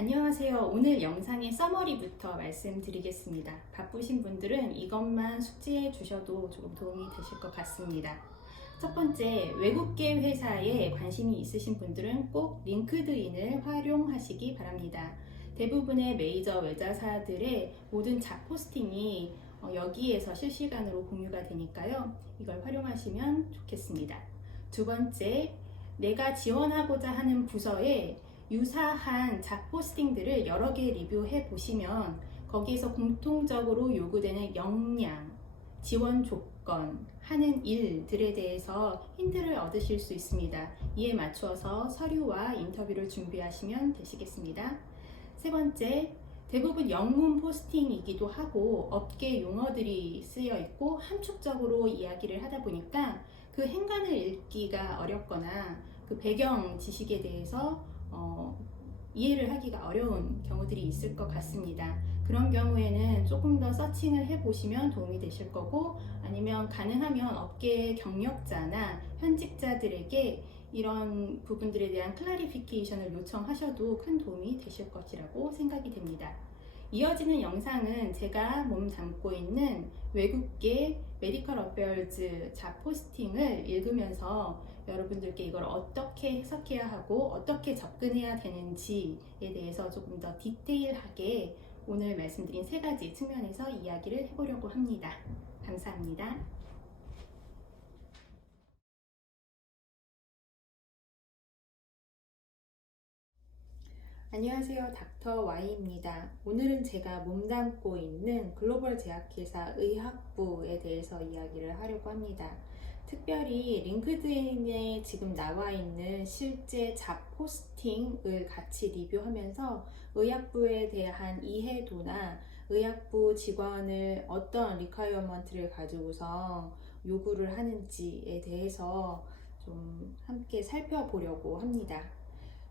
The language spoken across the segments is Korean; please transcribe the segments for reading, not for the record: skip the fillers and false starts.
안녕하세요. 오늘 영상의 서머리부터 말씀드리겠습니다. 바쁘신 분들은 이것만 숙지해 주셔도 조금 도움이 되실 것 같습니다. 첫 번째, 외국계 회사에 관심이 있으신 분들은 꼭 링크드인을 활용하시기 바랍니다. 대부분의 메이저 외자사들의 모든 잡 포스팅이 여기에서 실시간으로 공유가 되니까요. 이걸 활용하시면 좋겠습니다. 두 번째, 내가 지원하고자 하는 부서에 유사한 잡 포스팅들을 여러 개 리뷰해 보시면 거기에서 공통적으로 요구되는 역량, 지원 조건, 하는 일들에 대해서 힌트를 얻으실 수 있습니다. 이에 맞추어서 서류와 인터뷰를 준비하시면 되시겠습니다. 세 번째, 대부분 영문 포스팅이기도 하고 업계 용어들이 쓰여 있고 함축적으로 이야기를 하다 보니까 그 행간을 읽기가 어렵거나 그 배경 지식에 대해서 이해를 하기가 어려운 경우들이 있을 것 같습니다. 그런 경우에는 조금 더 서칭을 해보시면 도움이 되실 거고, 아니면 가능하면 업계의 경력자나 현직자들에게 이런 부분들에 대한 클래리피케이션을 요청하셔도 큰 도움이 되실 것이라고 생각이 됩니다. 이어지는 영상은 제가 몸 담고 있는 외국계 메디컬 어페어즈 잡 포스팅을 읽으면서 여러분들께 이걸 어떻게 해석해야 하고 어떻게 접근해야 되는지에 대해서 조금 더 디테일하게 오늘 말씀드린 세 가지 측면에서 이야기를 해보려고 합니다. 감사합니다. 안녕하세요. 닥터 Y입니다. 오늘은 제가 몸담고 있는 글로벌 제약회사 의학부에 대해서 이야기를 하려고 합니다. 특별히 링크드인에 지금 나와 있는 실제 잡 포스팅을 같이 리뷰하면서 의학부에 대한 이해도나 의학부 직원을 어떤 리퀘어먼트를 가지고서 요구를 하는지에 대해서 좀 함께 살펴보려고 합니다.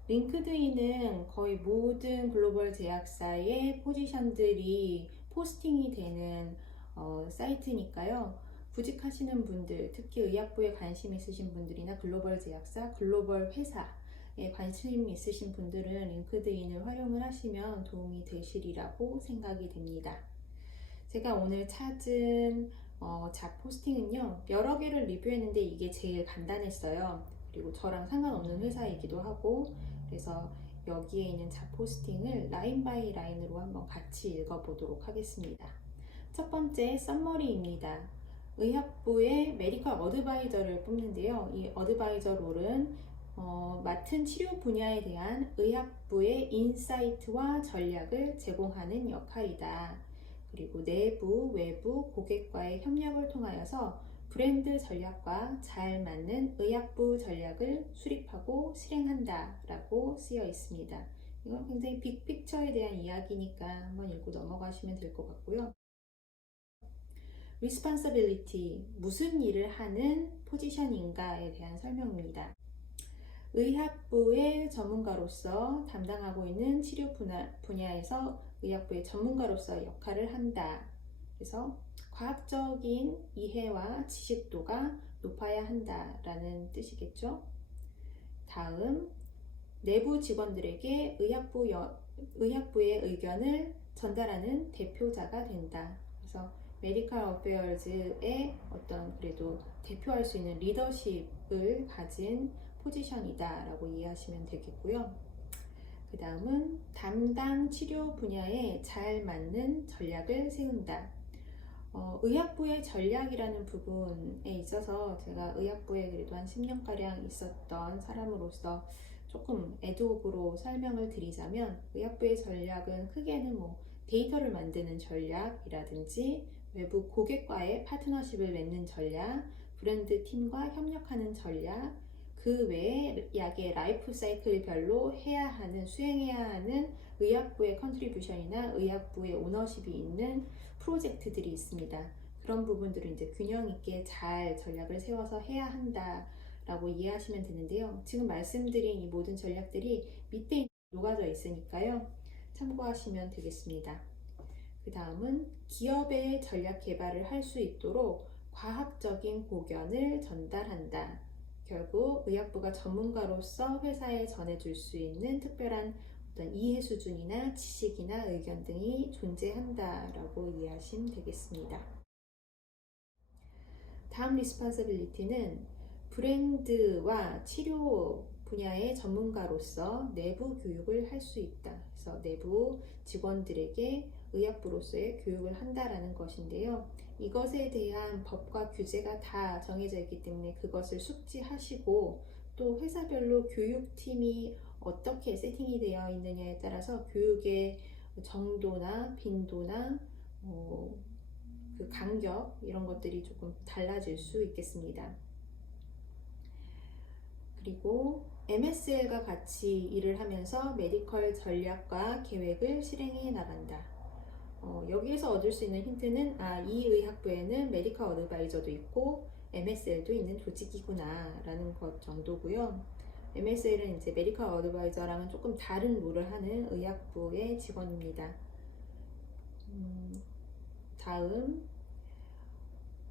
링크드인은 거의 모든 글로벌 제약사의 포지션들이 포스팅이 되는 사이트니까요. 구직하시는 분들, 특히 의학부에 관심 있으신 분들이나 글로벌 제약사, 글로벌 회사에 관심 있으신 분들은 링크드인을 활용을 하시면 도움이 되시리라고 생각이 됩니다. 제가 오늘 찾은 잡 포스팅은요, 여러 개를 리뷰했는데 이게 제일 간단했어요. 그리고 저랑 상관없는 회사이기도 하고, 그래서 여기에 있는 잡 포스팅을 라인 바이 라인으로 한번 같이 읽어보도록 하겠습니다. 첫 번째 썸머리입니다. 의학부의 메디컬 어드바이저를 뽑는데요. 이 어드바이저 롤은 맡은 치료 분야에 대한 의학부의 인사이트와 전략을 제공하는 역할이다. 그리고 내부, 외부, 고객과의 협력을 통하여서 브랜드 전략과 잘 맞는 의학부 전략을 수립하고 실행한다 라고 쓰여 있습니다. 이건 굉장히 빅픽처에 대한 이야기니까 한번 읽고 넘어가시면 될 것 같고요. responsibility, 무슨 일을 하는 포지션인가에 대한 설명입니다. 의학부의 전문가로서 담당하고 있는 치료 분야에서 의학부의 전문가로서 역할을 한다. 그래서 과학적인 이해와 지식도가 높아야 한다라는 뜻이겠죠. 다음, 내부 직원들에게 의학부의 의견을 전달하는 대표자가 된다. 그래서 메디컬 어페어즈의 어떤 그래도 대표할 수 있는 리더십을 가진 포지션이다 라고 이해하시면 되겠고요. 그 다음은 담당 치료 분야에 잘 맞는 전략을 세운다. 의학부의 전략이라는 부분에 있어서 제가 의학부에 그래도 한 10년가량 있었던 사람으로서 조금 애드호브로 설명을 드리자면, 의학부의 전략은 크게는 데이터를 만드는 전략이라든지 외부 고객과의 파트너십을 맺는 전략, 브랜드 팀과 협력하는 전략, 그 외에 약의 라이프 사이클별로 수행해야 하는 의학부의 컨트리뷰션이나 의학부의 오너십이 있는 프로젝트들이 있습니다. 그런 부분들을 이제 균형 있게 잘 전략을 세워서 해야 한다라고 이해하시면 되는데요. 지금 말씀드린 이 모든 전략들이 밑에 녹아져 있으니까요. 참고하시면 되겠습니다. 그 다음은 기업의 전략 개발을 할 수 있도록 과학적인 고견을 전달한다. 결국 의학부가 전문가로서 회사에 전해줄 수 있는 특별한 어떤 이해 수준이나 지식이나 의견 등이 존재한다라고 이해하시면 되겠습니다. 다음 리스폰서빌리티는 브랜드와 치료 분야의 전문가로서 내부 교육을 할 수 있다. 그래서 내부 직원들에게 의약부로서의 교육을 한다라는 것인데요. 이것에 대한 법과 규제가 다 정해져 있기 때문에 그것을 숙지하시고 또 회사별로 교육팀이 어떻게 세팅이 되어 있느냐에 따라서 교육의 정도나 빈도나 그 간격 이런 것들이 조금 달라질 수 있겠습니다. 그리고 MSL과 같이 일을 하면서 메디컬 전략과 계획을 실행해 나간다. 여기에서 얻을 수 있는 힌트는 이 의학부에는 메디컬 어드바이저도 있고 MSL도 있는 조직이구나 라는 것 정도고요. MSL은 이제 메디컬 어드바이저랑은 조금 다른 롤을 하는 의학부의 직원입니다. 다음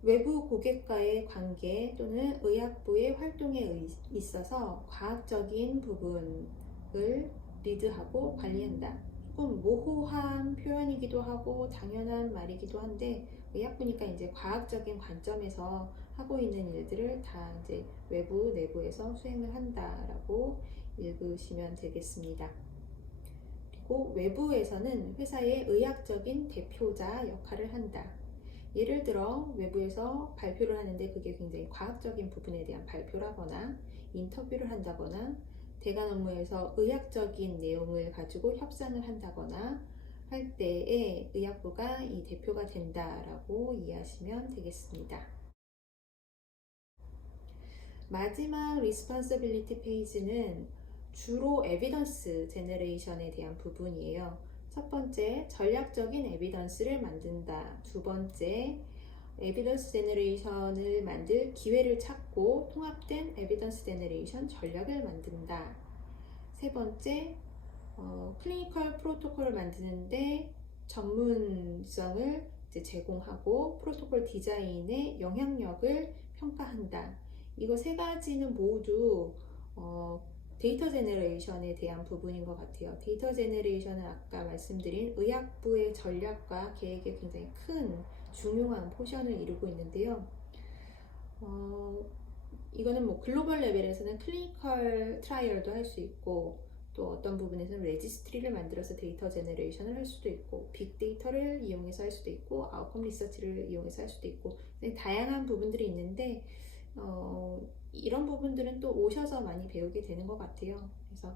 외부 고객과의 관계 또는 의학부의 활동에 있어서 과학적인 부분을 리드하고 관리한다. 조금 모호한 표현이기도 하고 당연한 말이기도 한데 의학부니까 이제 과학적인 관점에서 하고 있는 일들을 다 이제 외부 내부에서 수행을 한다라고 읽으시면 되겠습니다. 그리고 외부에서는 회사의 의학적인 대표자 역할을 한다. 예를 들어 외부에서 발표를 하는데 그게 굉장히 과학적인 부분에 대한 발표라거나 인터뷰를 한다거나 대관 업무에서 의학적인 내용을 가지고 협상을 한다거나 할 때에 의학부가 이 대표가 된다라고 이해하시면 되겠습니다. 마지막 리스폰서빌리티 페이지는 주로 에비던스 제너레이션에 대한 부분이에요. 첫 번째, 전략적인 에비던스를 만든다. 두 번째, 에비던스 제너레이션을 만들 기회를 찾고 통합된 에비던스 제너레이션 전략을 만든다. 세 번째, 클리니컬 프로토콜을 만드는데 전문성을 이제 제공하고 프로토콜 디자인의 영향력을 평가한다. 이거 세 가지는 모두 데이터 제너레이션에 대한 부분인 것 같아요. 데이터 제너레이션은 아까 말씀드린 의학부의 전략과 계획에 굉장히 큰 중요한 포션을 이루고 있는데요. 이거는 뭐 글로벌 레벨에서는 클리니컬 트라이얼도 할 수 있고 또 어떤 부분에서는 레지스트리를 만들어서 데이터 제너레이션을 할 수도 있고 빅데이터를 이용해서 할 수도 있고 아웃컴 리서치를 이용해서 할 수도 있고 다양한 부분들이 있는데 이런 부분들은 또 오셔서 많이 배우게 되는 것 같아요. 그래서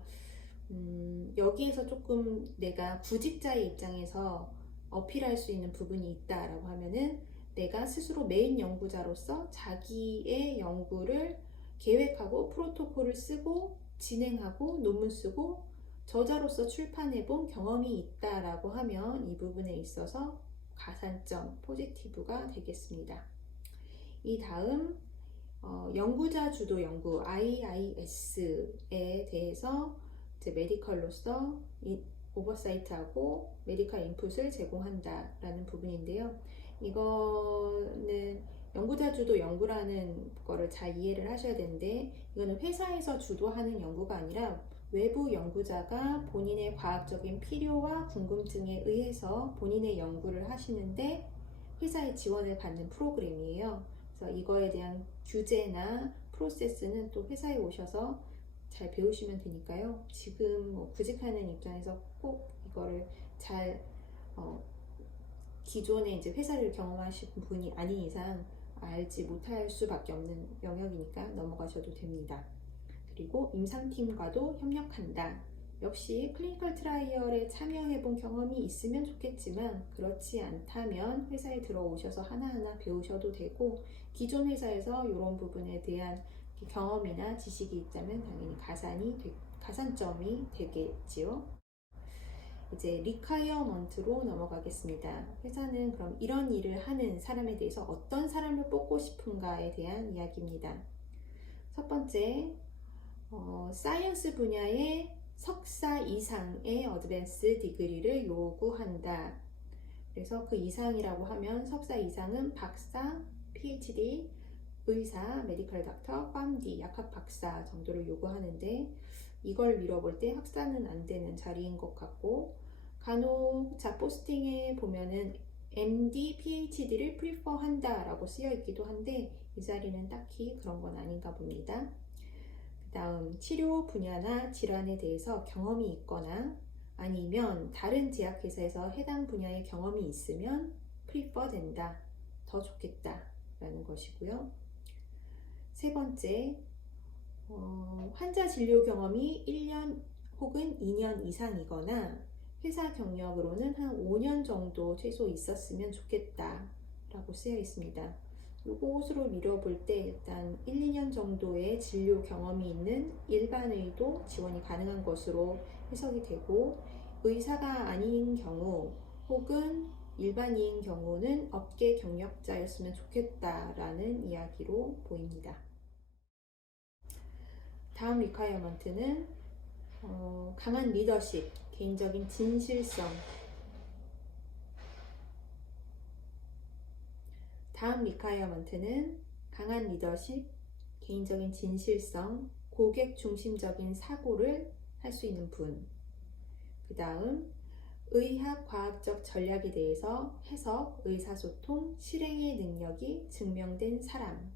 여기에서 조금 내가 구직자의 입장에서 어필할 수 있는 부분이 있다라고 하면은 내가 스스로 메인 연구자로서 자기의 연구를 계획하고 프로토콜을 쓰고 진행하고 논문 쓰고 저자로서 출판해본 경험이 있다라고 하면 이 부분에 있어서 가산점, 포지티브가 되겠습니다. 이 다음 연구자 주도 연구 IIS에 대해서 이제 메디컬로서 오버사이트하고 메디컬 인풋을 제공한다라는 부분인데요. 이거는 연구자 주도 연구라는 거를 잘 이해를 하셔야 되는데 이거는 회사에서 주도하는 연구가 아니라 외부 연구자가 본인의 과학적인 필요와 궁금증에 의해서 본인의 연구를 하시는데 회사의 지원을 받는 프로그램이에요. 그래서 이거에 대한 규제나 프로세스는 또 회사에 오셔서 잘 배우시면 되니까요. 지금 구직하는 입장에서 꼭 이거를 잘 기존에 이제 회사를 경험하신 분이 아닌 이상 알지 못할 수밖에 없는 영역이니까 넘어가셔도 됩니다. 그리고 임상팀과도 협력한다. 역시 클리니컬 트라이얼에 참여해본 경험이 있으면 좋겠지만 그렇지 않다면 회사에 들어오셔서 하나하나 배우셔도 되고 기존 회사에서 이런 부분에 대한 경험이나 지식이 있다면 당연히 가산점이 되겠지요. 이제 리콰이어먼트로 넘어가겠습니다. 회사는 그럼 이런 일을 하는 사람에 대해서 어떤 사람을 뽑고 싶은가에 대한 이야기입니다. 첫 번째, 사이언스 분야의 석사 이상의 어드밴스 디그리를 요구한다. 그래서 그 이상이라고 하면 석사 이상은 박사, PhD, 의사, 메디컬 닥터, PharmD, 약학 박사 정도를 요구하는데 이걸 밀어볼 때 확산은 안 되는 자리인 것 같고, 간혹 잡포스팅에 보면은 MD, PhD를 prefer 한다 라고 쓰여 있기도 한데 이 자리는 딱히 그런 건 아닌가 봅니다. 그 다음 치료 분야나 질환에 대해서 경험이 있거나 아니면 다른 제약회사에서 해당 분야의 경험이 있으면 prefer 된다, 더 좋겠다 라는 것이고요. 세 번째, 환자 진료 경험이 1년 혹은 2년 이상이거나 회사 경력으로는 한 5년 정도 최소 있었으면 좋겠다 라고 쓰여 있습니다. 이것으로 미뤄볼 때 일단 1, 2년 정도의 진료 경험이 있는 일반의도 지원이 가능한 것으로 해석이 되고, 의사가 아닌 경우 혹은 일반인인 경우는 업계 경력자였으면 좋겠다라는 이야기로 보입니다. 다음 리콰이어먼트는 강한 리더십, 개인적인 진실성. 다음 리콰이어먼트는 강한 리더십, 개인적인 진실성, 고객 중심적인 사고를 할 수 있는 분. 그 다음 의학 과학적 전략에 대해서 해석, 의사소통, 실행의 능력이 증명된 사람.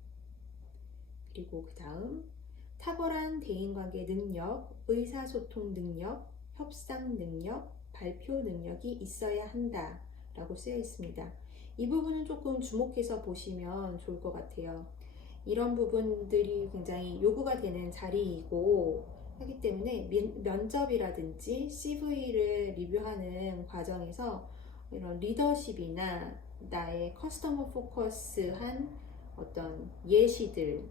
그리고 그 다음 탁월한 대인관계 능력, 의사소통 능력, 협상 능력, 발표 능력이 있어야 한다 라고 쓰여 있습니다. 이 부분은 조금 주목해서 보시면 좋을 것 같아요. 이런 부분들이 굉장히 요구가 되는 자리이고 하기 때문에 면접이라든지 CV를 리뷰하는 과정에서 이런 리더십이나 나의 커스터머 포커스한 어떤 예시들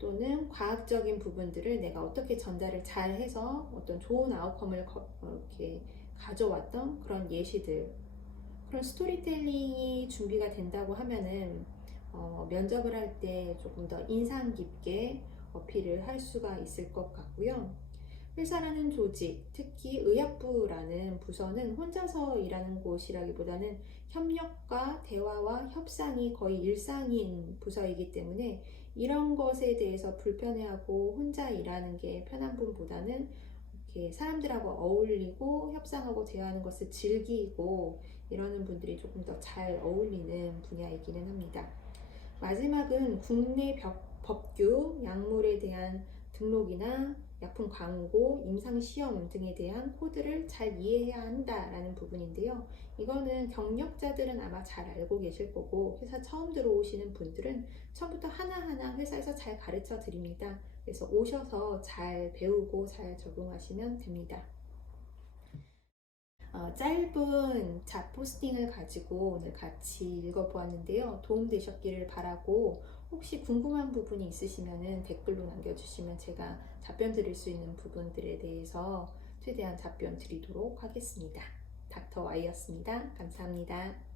또는 과학적인 부분들을 내가 어떻게 전달을 잘 해서 어떤 좋은 아웃컴을 이렇게 가져왔던 그런 예시들, 그런 스토리텔링이 준비가 된다고 하면은 면접을 할 때 조금 더 인상 깊게 어필을 할 수가 있을 것 같고요. 회사라는 조직, 특히 의학부라는 부서는 혼자서 일하는 곳이라기보다는 협력과 대화와 협상이 거의 일상인 부서이기 때문에 이런 것에 대해서 불편해하고 혼자 일하는 게 편한 분보다는 이렇게 사람들하고 어울리고 협상하고 대화하는 것을 즐기고 이러는 분들이 조금 더 잘 어울리는 분야이기는 합니다. 마지막은 국내 법규, 약물에 대한 등록이나 약품 광고, 임상시험 등에 대한 코드를 잘 이해해야 한다라는 부분인데요. 이거는 경력자들은 아마 잘 알고 계실 거고 회사 처음 들어오시는 분들은 처음부터 하나하나 회사에서 잘 가르쳐 드립니다. 그래서 오셔서 잘 배우고 잘 적용하시면 됩니다. 짧은 잡 포스팅을 가지고 오늘 같이 읽어보았는데요. 도움되셨기를 바라고 혹시 궁금한 부분이 있으시면 댓글로 남겨주시면 제가 답변 드릴 수 있는 부분들에 대해서 최대한 답변 드리도록 하겠습니다. 닥터 Y였습니다. 감사합니다.